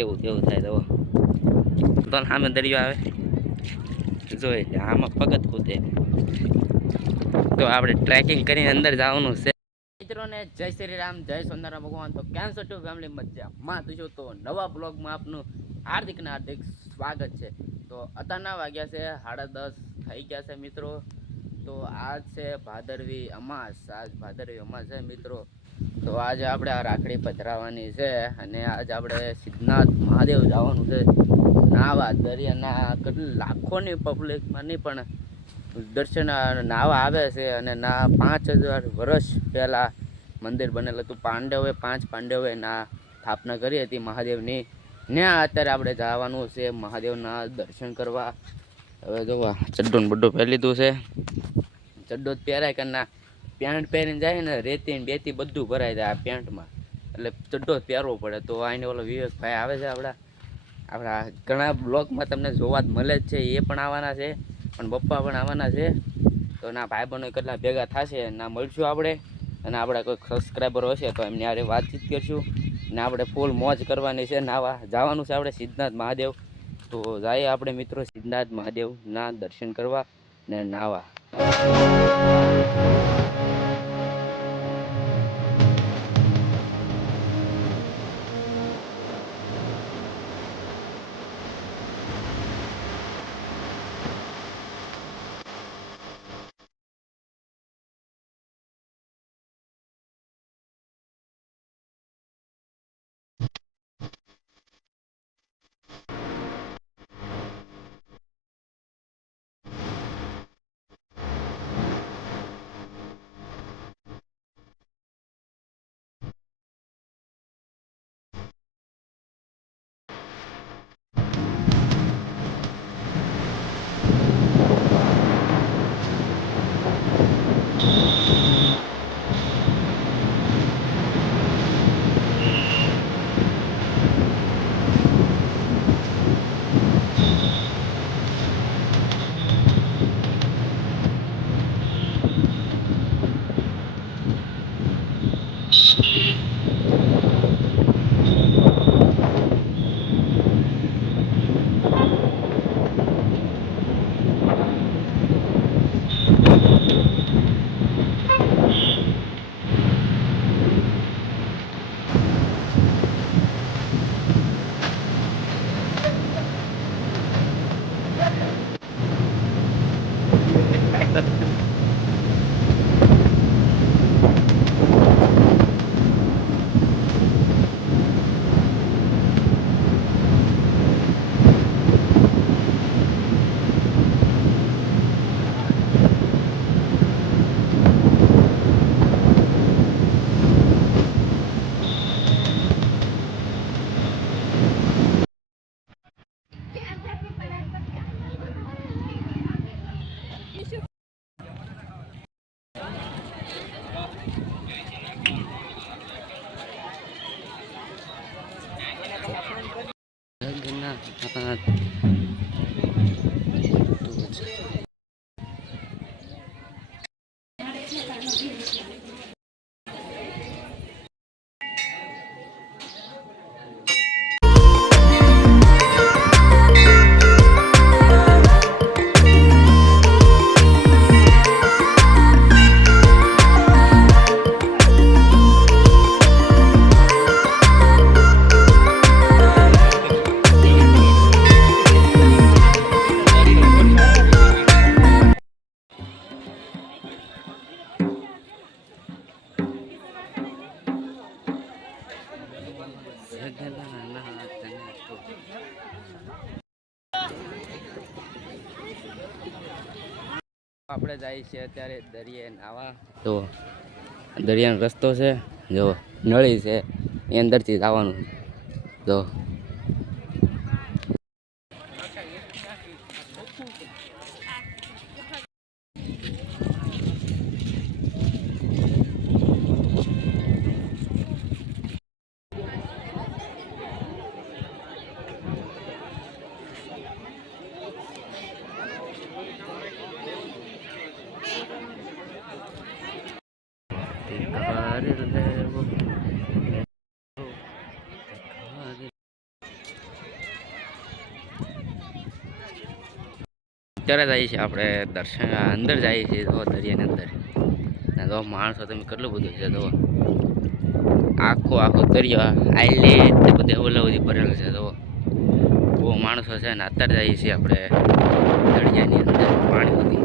કેવું કેવું થાય તો સામે દરિયો આવે જોઈ લે, આમાં પગત કૂદે. તો આપણે ટ્રેકિંગ કરીને અંદર જવાનું છે. મિત્રોને જય શ્રી રામ, જય સોનારા ભગવાન. તો કેમ છો ફેમિલી મજામાં તો તો નવા બ્લોગમાં આપનું હાર્દિક ને હાર્દિક સ્વાગત છે. તો અત્યારના વાગ્યા છે 10:30 થઈ ગયા છે મિત્રો. તો આજ છે ભાદરવી અમાસ, આજ ભાદરવી અમાસ છે મિત્રો. તો આજે આપણે આ રાખડી પધરાવવાની છે અને આજે આપણે સિદ્ધનાથ મહાદેવ જવાનું છે નાવા. દરિયાના કેટલી લાખોની પબ્લિકમાં નહીં પણ દર્શન નાવા આવે છે. અને ના 5000 વર્ષ પહેલાં મંદિર બનેલું હતું. પાંડવે 5 પાંડવે ના સ્થાપના કરી હતી મહાદેવની. ને અત્યારે આપણે જવાનું છે મહાદેવના દર્શન કરવા. હવે જો ચડ્ડો ને બડ્ડો પહેરી લીધું છે. ચડ્ડો પહેરાય કે ના પેન્ટ પહેરીને જાય ને રેતી ને બેતી બધું ભરાઈ જાય આ પેન્ટમાં, એટલે ચડ્ડો જ પહેરવો પડે. તો આને ઓલો વિવેકભાઈ આવે છે આપણા ઘણા બ્લોગમાં તમને જોવા જ મળે જ છે. એ પણ આવવાના છે, પણ પપ્પા પણ આવવાના છે. તો ના ભાઈબંધો કેટલા ભેગા થશે ના મળશું આપણે. અને આપણે કોઈ સબસ્ક્રાઈબર હશે તો એમની હારે વાતચીત કરશું. ને આપણે ફૂલ મોજ કરવાની છે. નાવા જવાનું છે આપણે સિદ્ધનાથ મહાદેવ. તો જઈએ આપણે મિત્રો સિદ્ધનાથ મહાદેવના દર્શન કરવા ને નાવા. આપણે જાય છે અત્યારે દરિયે નાવા. તો દરિયાનો રસ્તો છે, જો નળી છે એ અંદરથી જવાનું. તો અત્યારે જઈએ છીએ આપણે દર્શન અંદર જઈએ છીએ તો દરિયાની અંદર ને તો માણસો તમે કેટલું બધું છે તો આખો આખો દરિયો આઈલે તે બધે ઓલા બધી ભરેલો છે તો બહુ માણસો છે ને અત્યારે જઈએ છીએ આપણે દરિયાની અંદર પાણી બધી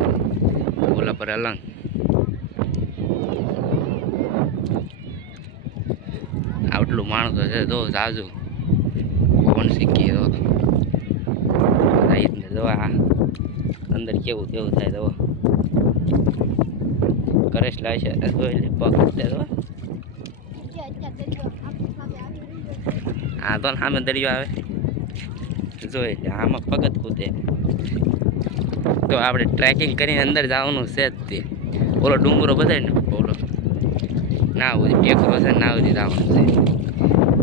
ઓલા પર અલંગ આટલું માણસો છે તો જાજુ કોણ શીખીએ તો દવા અંદર કેવું કેવું થાય દવા કરેશ લાય છે જોઈ લે પગ દવા હા તો સામે દરિયો આવે જોઈ લે આમાં પગત કૂદે તો આપણે ટ્રેકિંગ કરીને અંદર જવાનું છે જ તે ઓલો ડુંગરો બધાય ને ઓલો ના સુધી ટેકરો છે ના સુધી જવાનું છે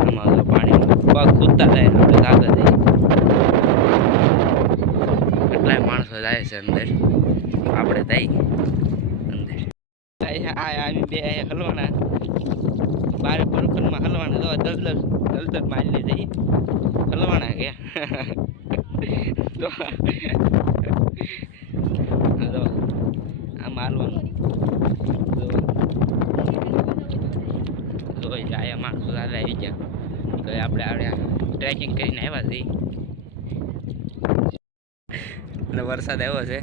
આમાં પાણી પગ કૂદતા જાય આપણે આગળ જઈએ કેટલાય માણસો જાય છે અંદર આપણે જઈ અંદર આવી બે હલવાના બારે પર્વતમાં હલવાના તો દલદલ મારી જઈ હલવાના કે તો આમ હાલવાનું આયા માણસો દાદા આવી ગયા તો આપણે આવડ્યા ટ્રેકિંગ કરીને આવ્યા છીએ અને વરસાદ આવ્યો છે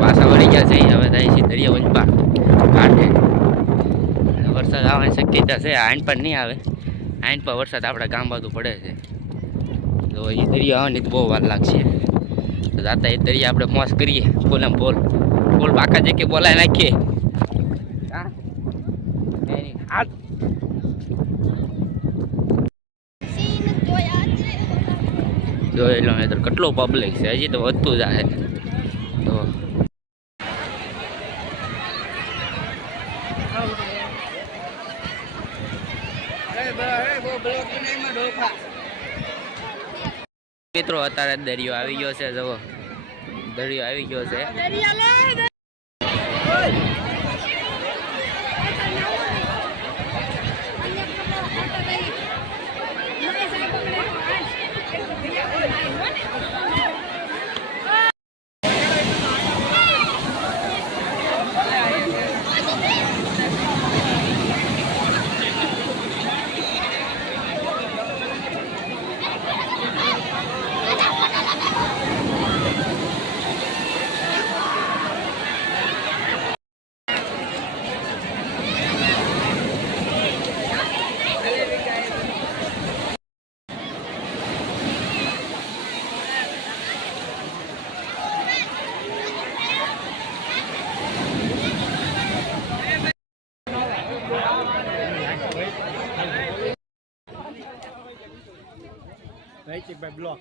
પાછા વળી ગયા છે હવે થાય છે દરિયા વંચપા કાંઠે વરસાદ આવવાની શક્યતા છે આઈન પર નહીં આવે આઈન પર વરસાદ આપણા ગામ બાજુ પડે છે તો એ દરિયા આવવાની તો બહુ વાર લાગશે તો જાતા એ દરિયા આપણે મોજ કરીએ બોલ બોલ બાકા જે કે બોલાય નાખીએ જોઈ લો તો કેટલો પબ્લિક છે હજી તો વધતું જાય તો મિત્રો અત્યારે દરિયો આવી ગયો છે જુઓ દરિયો આવી ગયો છે Right by block.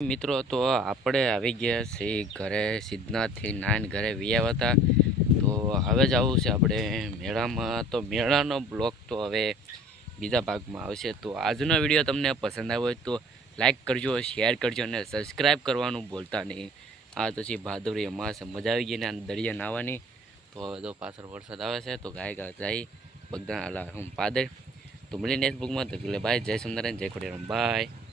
મિત્રો તો આપણે આવી ગયા છીએ ઘરે સિદ્ધનાથથી નાઈન ઘરે વ્યા હતા તો હવે જવું છે આપણે મેળામાં તો મેળાનો બ્લોગ તો હવે બીજા ભાગમાં આવશે તો આજનો વિડીયો તમને પસંદ આવ્યો હોય તો લાઈક કરજો શેર કરજો અને સબસ્ક્રાઈબ કરવાનું ભૂલતા નહીં આ પછી ભાદરવી અમાસ મજા આવી ગઈ ને દરિયા નાહવાની તો હવે તો પાછળ વરસાદ આવે છે તો ગાય જાય બગદાણા હું પાદર તો મળીને ફેસબુકમાં તો એટલે બાય જય સુંદરન જય ખોડિયારામ બાય